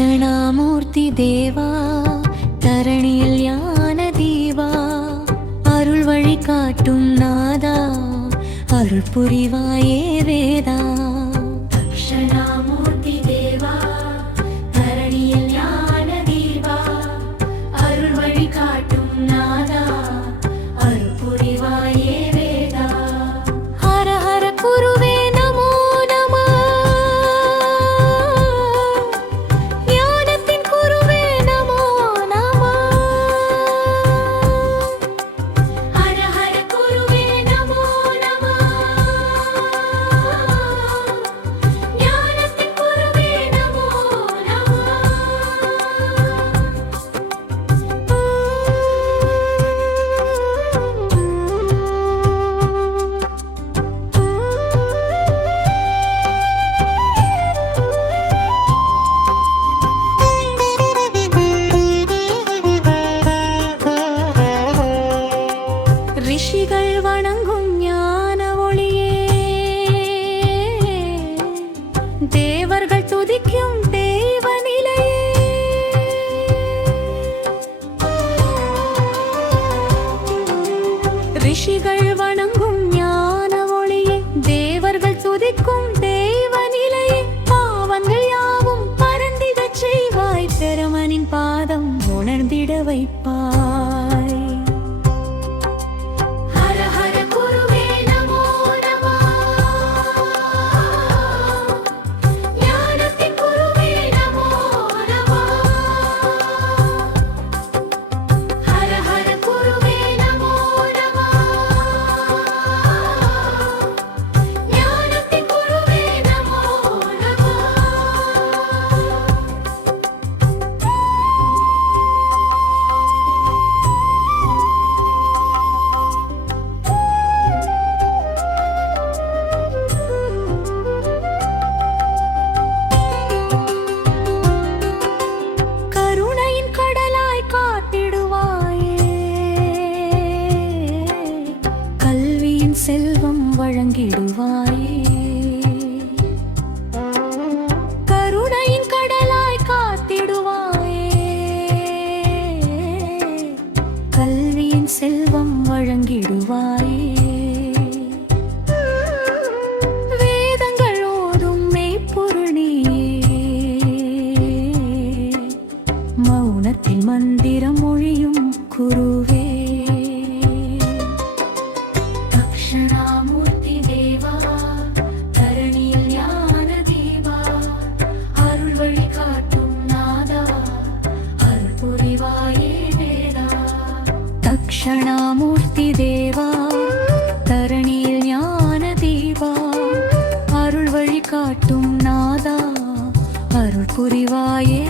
தக்ஷணாமூர்த்தி தேவா தரணியில் ஞான தீபா அருள் வழி காட்டும் நாதா அருள் புரிவாயே வேதா. தக்ஷணாமூர்த்தி தேவா தரணியில் ஞான தீபா அருள் வழி காட்டும் நாதா அருள் புரிவாயே வேதா. ஹர ஹர குருவே நமோ நம ஞானத்தின் குருவே நமோ நம. ஹர ஹர குருவே நமோ நம ஞானத்தின் குருவே நமோ நம. ரிஷிகள் வணங்கும் ஞான ஒளியே தேவர்கள் துதிக்கும் தெய்வ நிலையே. ரிஷிகள் வணங்கும் ஞான ஒளியே தேவர்கள் துதிக்கும் தெய்வ நிலையே. பாவங்கள் யாவும் பரந்திடச் செய்வாய் பெருமனின் பாதம் உணர்ந்திட வைப்பாய். ஹர ஹர குருவே நமோ நம ஞானத்தின் குருவே நமோ நம. ஹர ஹர குருவே நமோ நம ஞானத்தின் குருவே நமோ நம. கருணையின் கடலாய் காத்திடுவாயே கல்வியின் செல்வம் வழங்கிடுவாயே. கருணையின் கடலாய் காத்திடுவாயே கல்வியின் செல்வம் வழங்கிடுவாயே. வேதங்கள் ஓதும் மெய்ப்பொருள் நீயே மௌனத்தில் மந்திரம் மொழியும் குருவே. தக்ஷணாமூர்த்தி தேவா தரணியில் ஞான தீபா அருள் வழி காட்டும் நாதா அருள் புரிவாயே வேதா. தக்ஷணாமூர்த்தி தேவா தரணியில் ஞான தீபா அருள் வழி காட்டும் நாதா அருள் புரிவாயே